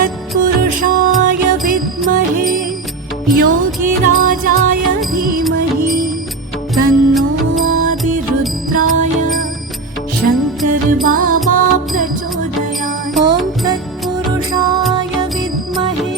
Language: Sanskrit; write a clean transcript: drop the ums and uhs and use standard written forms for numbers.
तत्पुरुषाय विद्महे योगिराजाय धीमहि तन्नो आदिरुद्राय शंकर बाबा प्रचोदयात्। ॐ तत्पुरुषाय विद्महे